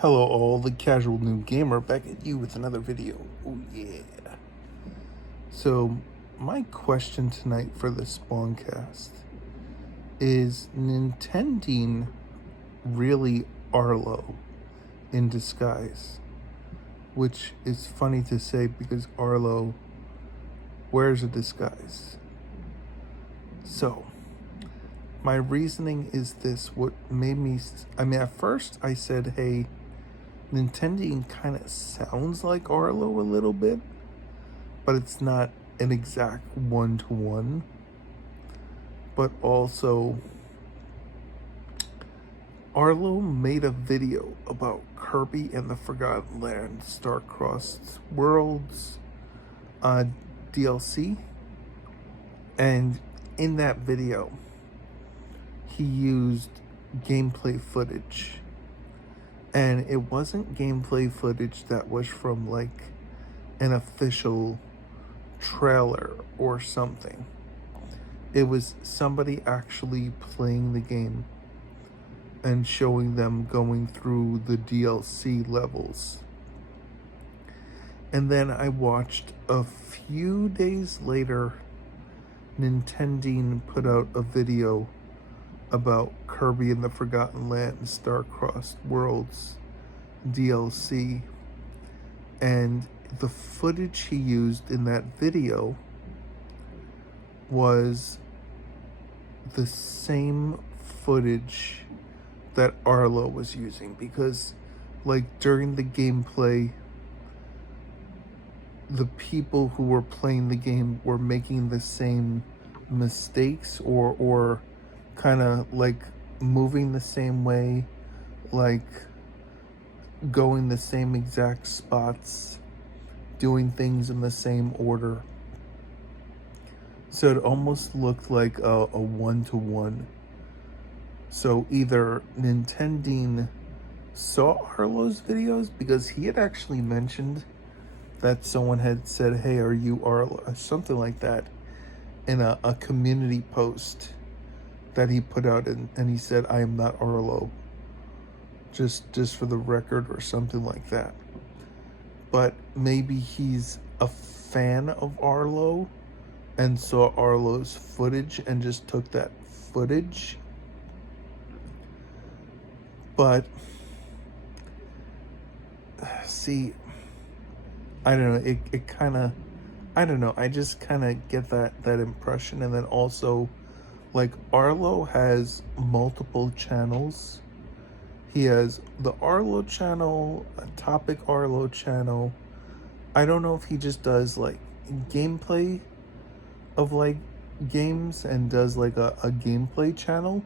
Hello all, the casual noob gamer back at you with another video. Oh yeah. So my question tonight for the Spawncast is Nintending really Arlo in disguise? Which is funny to say because Arlo wears a disguise. So my reasoning is this: what made me, at first I said, hey, Nintending kind of sounds like Arlo a little bit, but it's not an exact one-to-one. But also, Arlo made a video about Kirby and the Forgotten Land Star-Crossed Worlds DLC, and in that video, he used gameplay footage. And it wasn't gameplay footage that was from like an official trailer or something. It was somebody actually playing the game and showing them going through the DLC levels. And then I watched a few days later, Nintending put out a video about Kirby and the Forgotten Land Star-Crossed Worlds DLC, and the footage he used in that video was the same footage that Arlo was using, because like during the gameplay, the people who were playing the game were making the same mistakes or kind of like moving the same way, like going the same exact spots, doing things in the same order. So it almost looked like a one-to-one. So either Nintending saw Arlo's videos, because he had actually mentioned that someone had said, hey, are you Arlo? Or something like that in a community post that he put out, and he said, I am not Arlo, just for the record, or something like that. But maybe he's a fan of Arlo and saw Arlo's footage and just took that footage. But see, I don't know, it kind of, I don't know, I just kind of get that impression. And then also, like, Arlo has multiple channels. He has the Arlo channel, a Topic Arlo channel. I don't know if he just does like gameplay of like games and does like a gameplay channel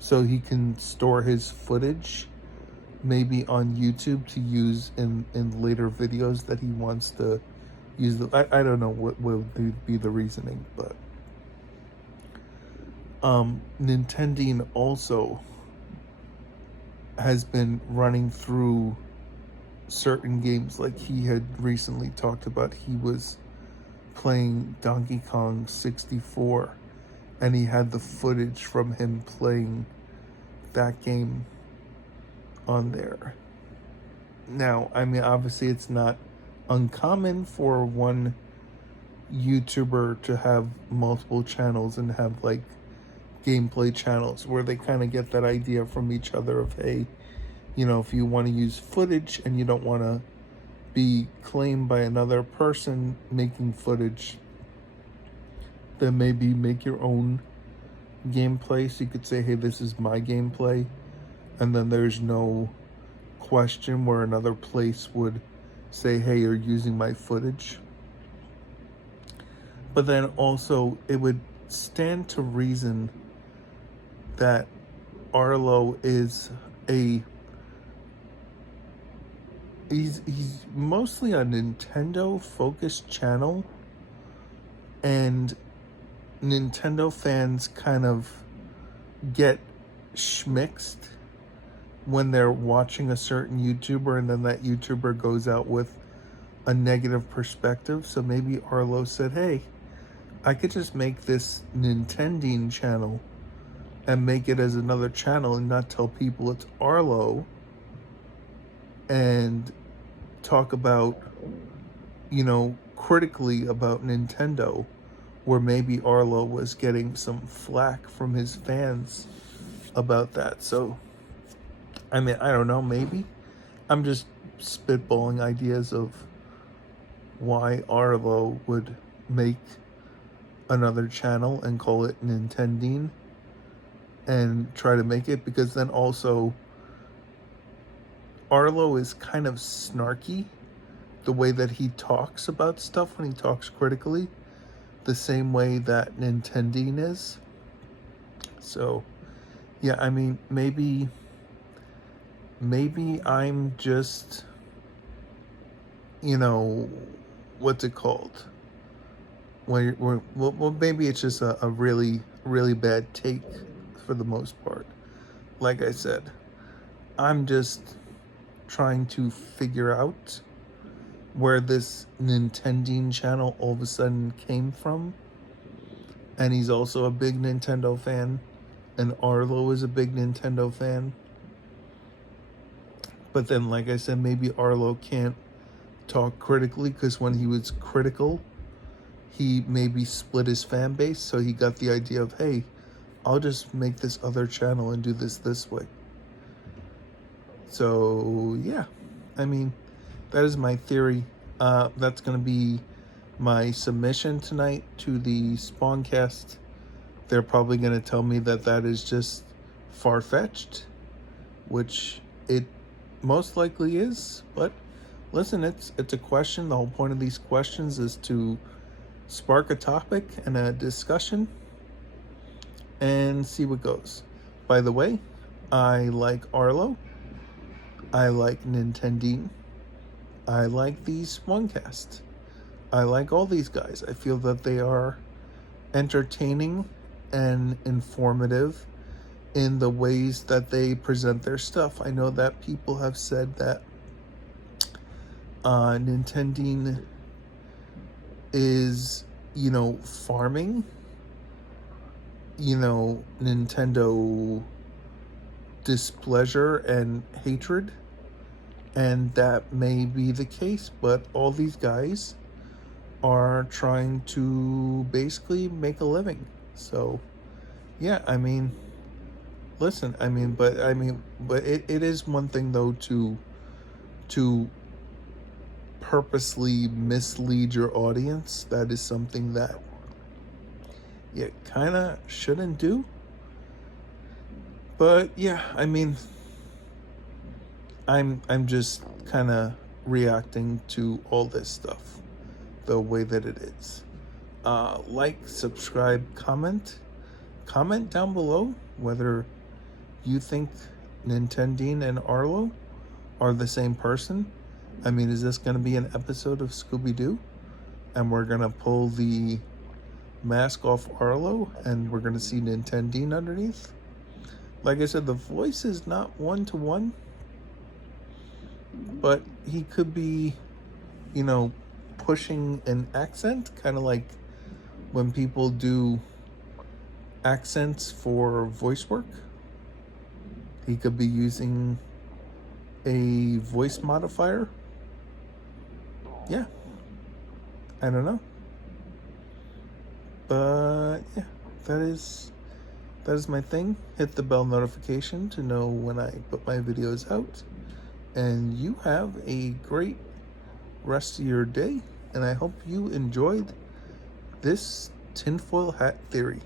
so he can store his footage maybe on YouTube to use in later videos that he wants to use. I don't know what would be the reasoning, but Nintending also has been running through certain games. Like he had recently talked about, he was playing Donkey Kong 64 and he had the footage from him playing that game on there. Now, I mean, obviously it's not uncommon for one YouTuber to have multiple channels and have like gameplay channels where they kind of get that idea from each other of, hey, you know, if you want to use footage and you don't want to be claimed by another person making footage, then maybe make your own gameplay. So you could say, hey, this is my gameplay, and then there's no question where another place would say, hey, you're using my footage. But then also it would stand to reason that Arlo is he's mostly a Nintendo focused channel, and Nintendo fans kind of get schmixed when they're watching a certain YouTuber and then that YouTuber goes out with a negative perspective. So maybe Arlo said, hey, I could just make this Nintending channel and make it as another channel and not tell people it's Arlo, and talk about, critically about Nintendo, where maybe Arlo was getting some flack from his fans about that. So, I mean, I don't know, maybe. I'm just spitballing ideas of why Arlo would make another channel and call it Nintendine and try to make it, because then also Arlo is kind of snarky the way that he talks about stuff when he talks critically, the same way that Nintendine is. So, yeah, I mean, maybe I'm just, what's it called? Well, maybe it's just a really, really bad take for the most part. Like I said, I'm just trying to figure out where this Nintendine channel all of a sudden came from. And he's also a big Nintendo fan, and Arlo is a big Nintendo fan. But then, like I said, maybe Arlo can't talk critically, because when he was critical, he maybe split his fan base, so he got the idea of, hey, I'll just make this other channel and do this way. So, yeah, I mean, that is my theory. That's going to be my submission tonight to the Spawncast. They're probably going to tell me that is just far-fetched, which it most likely is. But listen, it's a question. The whole point of these questions is to spark a topic and a discussion and see what goes. By the way, I like Arlo. I like Nintendine. I like the Spawncast. I like all these guys. I feel that they are entertaining and informative in the ways that they present their stuff. I know that people have said that Nintendine is, farming, Nintendo displeasure and hatred. And that may be the case, but all these guys are trying to basically make a living. So, yeah, I mean, listen, but it is one thing though to purposely mislead your audience. That is something that you kind of shouldn't do. But yeah, I mean, I'm just kind of reacting to all this stuff the way that it is. Like, subscribe, comment down below whether you think Nintendine and Arlo are the same person. I mean, is this going to be an episode of Scooby-Doo and we're going to pull the mask off Arlo and we're going to see Nintendine underneath? Like I said, the voice is not one-to-one, but he could be, pushing an accent, kind of like when people do accents for voice work. He could be using a voice modifier. Yeah, I don't know, but yeah, that is my thing. Hit the bell notification to know when I put my videos out, and you have a great rest of your day, and I hope you enjoyed this Tinfoil Hat Theory.